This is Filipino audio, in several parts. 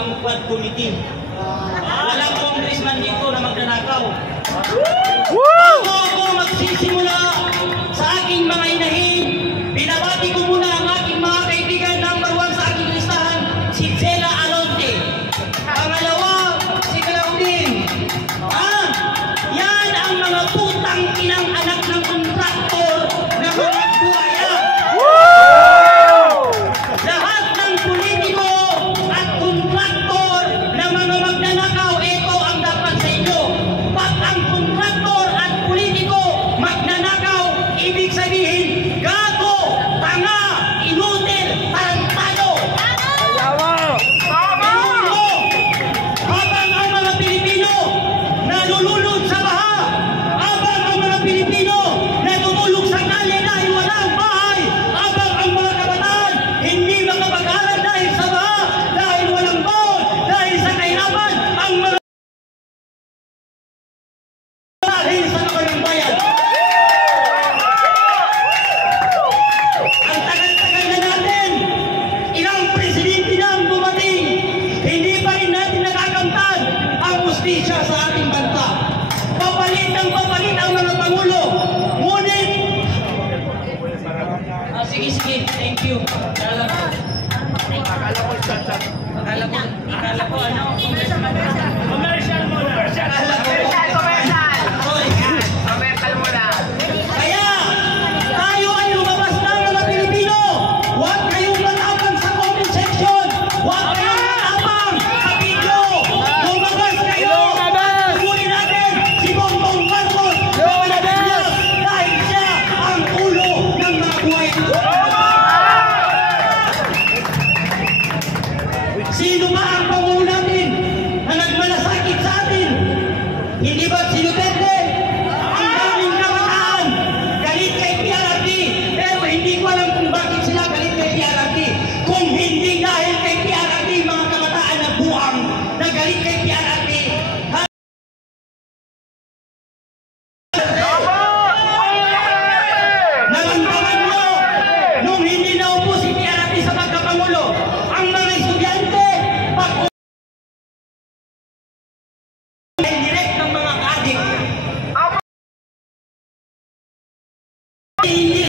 ang Quad Committee. Walang congressman dito na magnanakaw. Bago ako magsisimula sa aking mga inahin, binabati ko muna ang aking mga kaibigan. Number 1 sa aking listahan, si Zela Alonte. Pangalawa, si Claudine. Yan ang mga putang inang anak ng kontraktor na mga buhaya. Lahat ng politiko at kontraktor na mga magnanakaw, ito ang dapat sa inyo. Pag ang kontraktor at politiko magnanakaw, ibig sabihin, gago, tanga, inutil, tarantado. Habang ang mga Pilipino nalulunod sa baha, habang ang mga Pilipino natutulog sa kalye dahil walang bahay, habang ang mga kabataan hindi makapag-aral dahil sa baha, dahil walang baon, dahil sa kahirapan, ang mga dahil sa kawalang bayan. Ang tagal-tagal na natin, ilang presidente na ang dumating, hindi pa rin natin nakakamtan ang ustisya sa ating bansa. Papalit ng papalit ang mga pangulo. Ngunit, sige, thank you. Akala ko, commercial muna. Kaya, tayo ay lumabas na mga Pilipino. Huwag kayong matapang sa comment section. Huwag kayong matapang sa video. Lumabas kayo. Tugunin natin si Bongbong Marcos na Malacanang dahil siya ang ulo ng mga buhay. Sino ba ang pangulo natin na nagmalasakit sa atin? Hindi ba si Duterte? Ang daming kabataan galit kay PRRD, pero hindi ko alam kung bakit sila galit kay PRRD. Kung hindi dahil kay PRRD, mga kabataan na buang na galit kay PRRD. Naramdaman mo nung hindi naupo si PRRD sa pagkapangulo, ang mga estudyante pag direct ng mga adik. Hindi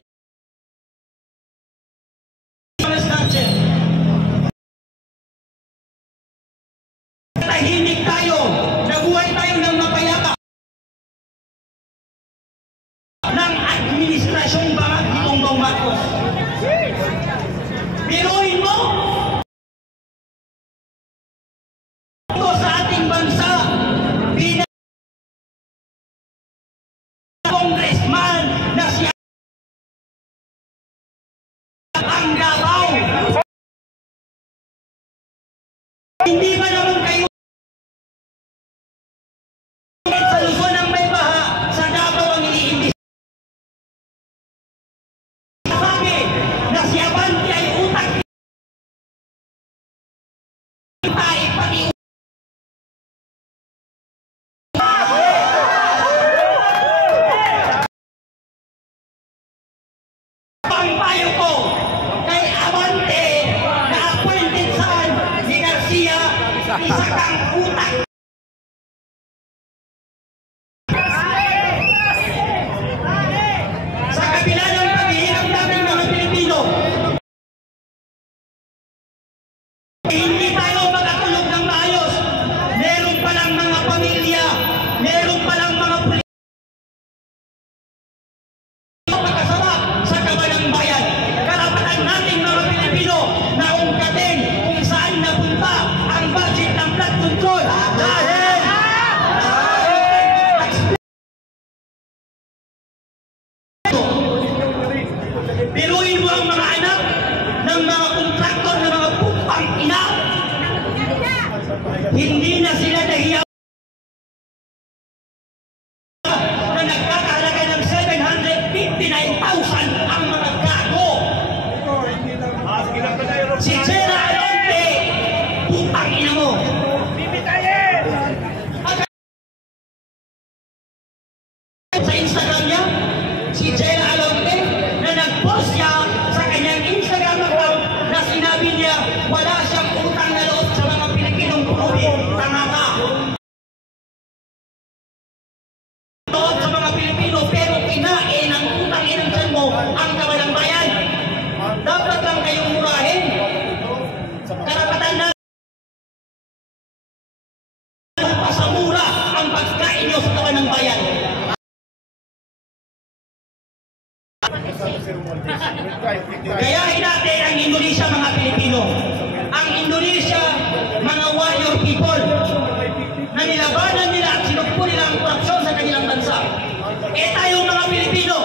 tahimik tayo, nabuhay tayo ng mapayapa ng administrasyong bangag ni Bongbong Marcos. Biruin mo ito sa ating bansa bilang congressman na siya ang Davao. Hindi ba naman kayo sa Luzon ang may baha, sa Davao ang iniimbis? Sabi na si Abante ay utak tayo pati pampayo ko kay Abante na appointed saan ni Garcia, isa kang utak. Sa kabila ng paghihirap natin mga Pilipino, hindi tayo makatulog ng maayos. Meron palang mga pamilya, meron palang mga pagkasama sa kawalang bayan. Karapatan natin mga Pilipino na ungkatin kung saan napunta ang budget ng flood control. Dahil biruin mo ang mga anak ng mga kontraktor na mga pupang ina. Hindi na sila nahiya na nagkakahalaga ng 759,000 ang mga gago. Si Zela Alonte, putang ina mo. Sa Instagram niya, si Zela Alonte, na nag-post siya sa kanyang Instagram account na sinabi niya wala siyang utang na loob sa mga Pilipino. Gayahin natin ang Indonesia, mga Pilipino. Ang Indonesia, mga warrior people na nilabanan nila at sinukpo nila ang korupsyon sa kanilang bansa. Tayong mga Pilipino,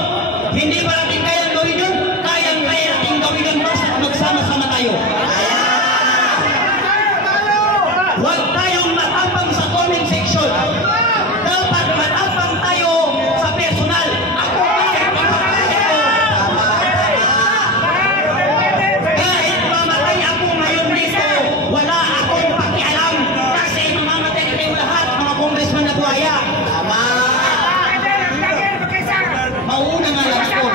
hindi ba natin kayang gawin yun? Kayang-kaya natin gawin yun, basta magsama-sama tayo. Huwag tayong matapang sa comment section. Dapat matapang tayo sa personal. Ako kahit mamatay ako. Kahit mamatay ako ngayon dito, wala akong pakialam. Kasi mamamatay kayo lahat, mga congressman na buhaya. Mauna nga lang ako.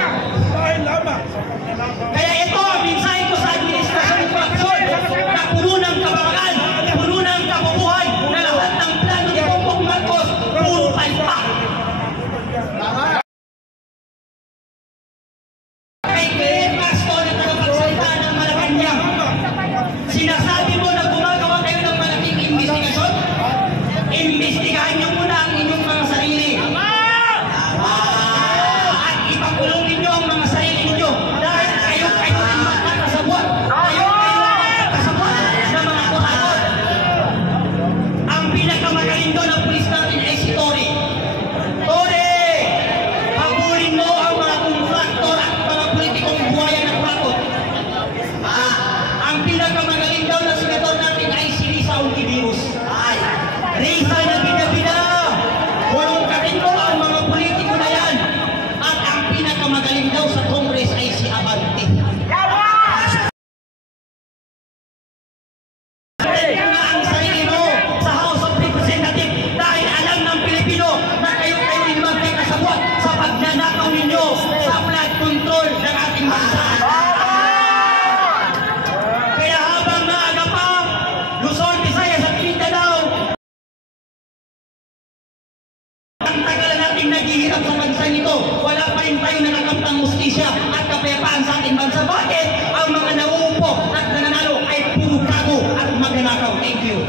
Kaya ito, mensahe ko sa administrasyon ng korupsyon na puno ng kababagan, puno ng kabubuhan, na lahat ng plano ni Bongbong Marcos, puro palpak. Kay Glenn Castro na tagapagsalita ng Malacanang, sinasabi mo na gumagawa kayo ng malaking investigasyon? Imbestigahan niyo muna ang inyong mga sarili. At ipakulong ninyo ang mga sarili ninyo dahil kayo rin magkakasabot. Kayo magkakasabot ng mga kurakot. Ang pinakamagaling doon ng pulis natin ay si Tory. Tory! Habulin mo ang mga kontraktor at mga politikong buhaya ng kurakot. Ang pinakamagaling daw na senador natin ay si Risa Ontiveros. Risa na bida-bida! Walang katin mo ang mga politiko na yan. At ang pinakamagaling daw sa Congress ay si Abante. Tingnan nga ang sarili mo sa House of Representatives dahil alam ng Pilipino na kayo rin magkakasabot sa pagnanakaw ninyo sa flood control ng ating bansa. Kaya habang maaga pa, Luzon, Visayas at Mindanao, ang tagal natin naghihirap sa bansa nito, wala pa rin tayo nakakamtang justisya at kapayapaan sa ating bansa. Bakit? Ang mga nauupo at nananalo ay puro kago at magnanakaw. Thank you.